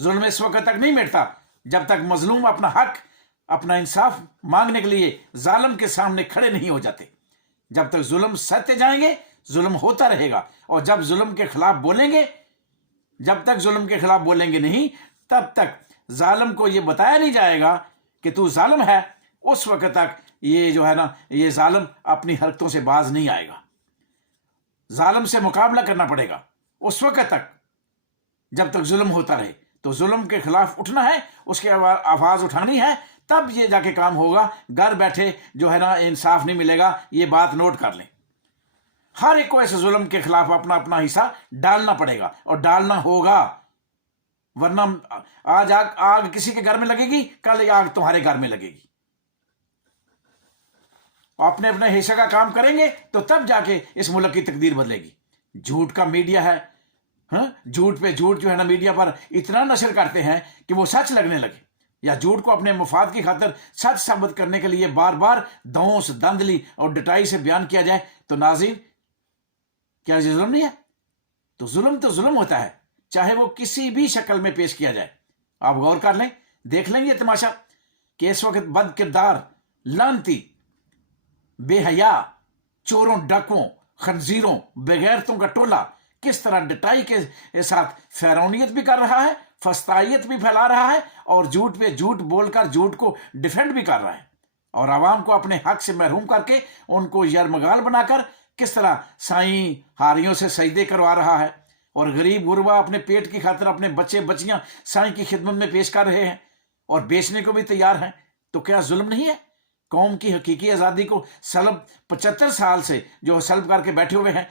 ظلم اس وقت تک نہیں مٹتا جب تک مظلوم اپنا حق اپنا انصاف مانگنے کے لیے ظالم کے سامنے کھڑے نہیں ہو جاتے. جب تک ظلم سہتے جائیں گے ظلم ہوتا رہے گا. اور جب ظلم کے خلاف بولیں گے جب تک ظلم کے خلاف بولیں گے نہیں تب تک ظالم کو یہ بتایا نہیں جائے گا کہ تو ظالم ہے. اس وقت تک یہ جو ہے نا یہ ظالم اپنی حرکتوں سے باز نہیں آئے گا. ظالم سے مقابلہ کرنا پڑے گا اس وقت تک جب تک ظلم ہوتا رہے. تو ظلم کے خلاف اٹھنا ہے, اس کے آواز اٹھانی ہے, تب یہ جا کے کام ہوگا. گھر بیٹھے جو ہے نا انصاف نہیں ملے گا. یہ بات نوٹ کر لیں. ہر ایک کو ایسے ظلم کے خلاف اپنا اپنا حصہ ڈالنا پڑے گا اور ڈالنا ہوگا, ورنہ آج آگ کسی کے گھر میں لگے گی, کل آگ تمہارے گھر میں لگے گی. اپنے اپنے حصے کا کام کریں گے تو تب جا کے اس ملک کی تقدیر بدلے گی. جھوٹ کا میڈیا ہے, جھوٹ پہ جھوٹ جو ہے نا میڈیا پر اتنا نشر کرتے ہیں کہ وہ سچ لگنے لگے, یا جھوٹ کو اپنے مفاد کی خاطر سچ ثابت کرنے کے لیے بار بار دھونس دھاندلی اور ڈٹائی سے بیان کیا جائے. تو ناظرین کیا یہ ظلم نہیں ہے؟ تو ظلم ہوتا ہے, چاہے وہ کسی بھی شکل میں پیش کیا جائے. آپ غور کر لیں, دیکھ لیں یہ تماشا کہ اس وقت بد کردار, لعنتی, بے حیا, چوروں, ڈاکوؤں, خنزیروں, بغیرتوں کا ٹولہ کس طرح ڈٹائی کے ساتھ فیرونیت بھی کر رہا ہے, فسطائیت بھی پھیلا رہا ہے, اور جھوٹ پہ جھوٹ بول کر جھوٹ کو ڈیفینڈ بھی کر رہا ہے, اور عوام کو اپنے حق سے محروم کر کے ان کو یرمغال بنا کر کس طرح سائیں ہاریوں سے سجدے کروا رہا ہے, اور غریب غربا اپنے پیٹ کی خاطر اپنے بچے بچیاں سائیں کی خدمت میں پیش کر رہے ہیں اور بیچنے کو بھی تیار ہیں. تو کیا ظلم نہیں ہے؟ قوم کی حقیقی آزادی کو سلب 75 سال سے جو سلب کر کے بیٹھے ہوئے ہیں,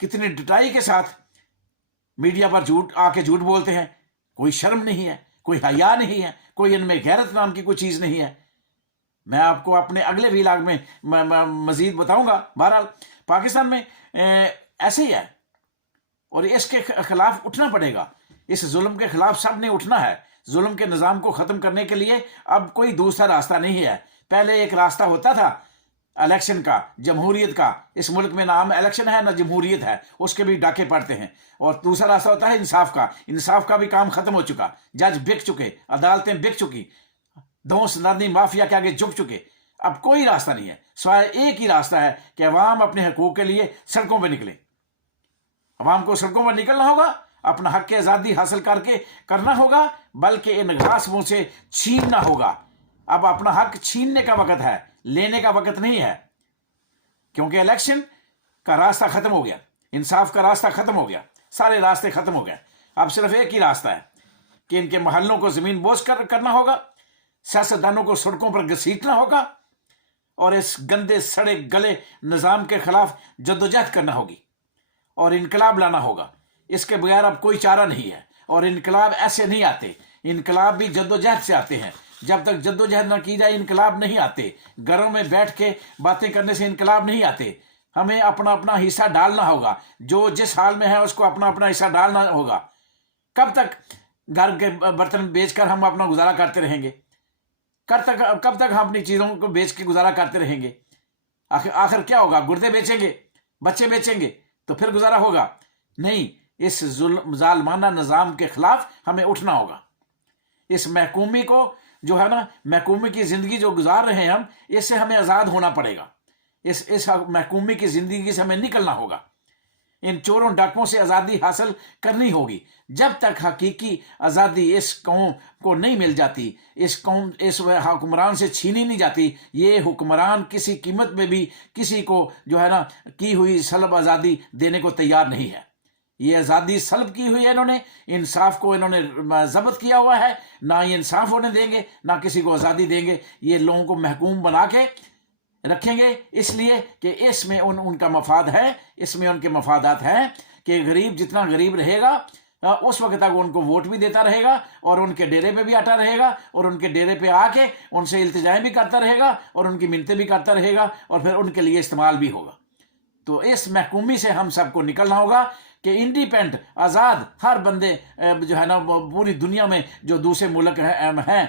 کتنی ڈٹائی کے ساتھ میڈیا پر آ کے جھوٹ بولتے ہیں. کوئی شرم نہیں ہے, کوئی حیا نہیں ہے, کوئی ان میں غیرت نام کی کوئی چیز نہیں ہے. میں آپ کو اپنے اگلے ویلاگ میں مزید بتاؤں گا. بہرحال پاکستان میں ایسے ہی ہے, اور اس کے خلاف اٹھنا پڑے گا. اس ظلم کے خلاف سب نے اٹھنا ہے. ظلم کے نظام کو ختم کرنے کے لیے اب کوئی دوسرا راستہ نہیں ہے. پہلے ایک راستہ ہوتا تھا الیکشن کا, جمہوریت کا. اس ملک میں نہ الیکشن ہے نہ جمہوریت ہے, اس کے بھی ڈاکے پڑتے ہیں. اور دوسرا راستہ ہوتا ہے انصاف کا. انصاف کا بھی کام ختم ہو چکا, جج بک چکے, عدالتیں بک چکی, دھونس دھاندلی مافیا کے آگے جھک چکے. اب کوئی راستہ نہیں ہے سوائے ایک ہی راستہ ہے کہ عوام اپنے حقوق کے لیے سڑکوں پہ نکلے. عوام کو سڑکوں پر نکلنا ہوگا, اپنا حق آزادی حاصل کر کے کرنا ہوگا, بلکہ ان غاصبوں سے چھیننا ہوگا. اب اپنا حق چھیننے کا وقت ہے, لینے کا وقت نہیں ہے, کیونکہ الیکشن کا راستہ ختم ہو گیا, انصاف کا راستہ ختم ہو گیا, سارے راستے ختم ہو گئے. اب صرف ایک ہی راستہ ہے کہ ان کے محلوں کو زمین بوجھ کرنا ہوگا, سیاستدانوں کو سڑکوں پر گھسیٹنا ہوگا, اور اس گندے سڑے گلے نظام کے خلاف جدوجہد کرنا ہوگی اور انقلاب لانا ہوگا. اس کے بغیر اب کوئی چارہ نہیں ہے. اور انقلاب ایسے نہیں آتے, انقلاب بھی جدوجہد سے آتے ہیں. جب تک جدوجہد نہ کی جائے انقلاب نہیں آتے. گھروں میں بیٹھ کے باتیں کرنے سے انقلاب نہیں آتے. ہمیں اپنا اپنا حصہ ڈالنا ہوگا. جو جس حال میں ہے اس کو اپنا اپنا حصہ ڈالنا ہوگا. کب تک گھر کے برتن بیچ کر ہم اپنا گزارا کرتے رہیں گے؟ کب تک ہم اپنی چیزوں کو بیچ کے گزارا کرتے رہیں گے؟ آخر کیا ہوگا؟ گردے بیچیں گے, بچے بیچیں گے تو پھر گزارا ہوگا؟ نہیں. اس ظالمانہ نظام کے خلاف ہمیں اٹھنا ہوگا. اس محکومی کو جو ہے نا, محکومی کی زندگی جو گزار رہے ہیں ہم, اس سے ہمیں آزاد ہونا پڑے گا. اس محکومی کی زندگی سے ہمیں نکلنا ہوگا. ان چوروں ڈاکوں سے آزادی حاصل کرنی ہوگی. جب تک حقیقی آزادی اس قوم کو نہیں مل جاتی, اس حکمران سے چھینی نہیں جاتی, یہ حکمران کسی قیمت میں بھی کسی کو جو ہے نا کی ہوئی سلب آزادی دینے کو تیار نہیں ہے. یہ آزادی سلب کی ہوئی ہے انہوں نے, انصاف کو انہوں نے ضبط کیا ہوا ہے. نہ یہ انصاف ہونے دیں گے نہ کسی کو آزادی دیں گے. یہ لوگوں کو محکوم بنا کے رکھیں گے, اس لیے کہ اس میں ان کا مفاد ہے, اس میں ان کے مفادات ہیں کہ غریب جتنا غریب رہے گا اس وقت تک ان کو ووٹ بھی دیتا رہے گا, اور ان کے ڈیرے پہ بھی آتا رہے گا, اور ان کے ڈیرے پہ آ کے ان سے التجائیں بھی کرتا رہے گا, اور ان کی منتیں بھی کرتا رہے گا, اور پھر ان کے لیے استعمال بھی ہوگا. تو اس محکومی سے ہم سب کو نکلنا ہوگا کہ انڈیپینڈنٹ آزاد ہر بندے جو ہے نا پوری دنیا میں جو دوسرے ملک ہیں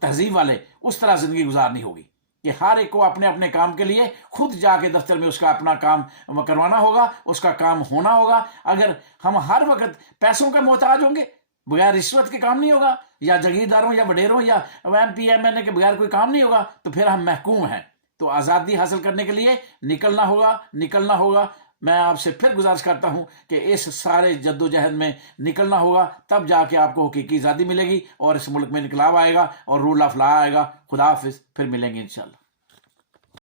تہذیب والے, اس طرح زندگی گزارنی ہوگی. کہ ہر ایک کو اپنے اپنے کام کے لیے خود جا کے دفتر میں اس کا اپنا کام کروانا ہوگا، اس کا کام ہونا ہوگا۔ اگر ہم ہر وقت پیسوں کا محتاج ہوں گے، بغیر رشوت کے کام نہیں ہوگا، یا جاگیرداروں یا وڈیروں یا ایم پی ایم این اے کے بغیر کوئی کام نہیں ہوگا، تو پھر ہم محکوم ہیں۔ تو آزادی حاصل کرنے کے لیے نکلنا ہوگا۔ میں آپ سے پھر گزارش کرتا ہوں کہ اس سارے جد و جہد میں نکلنا ہوگا، تب جا کے آپ کو حقیقی آزادی ملے گی اور اس ملک میں انقلاب آئے گا اور رول آف لا آئے گا۔ خدا حافظ، پھر ملیں گے انشاءاللہ۔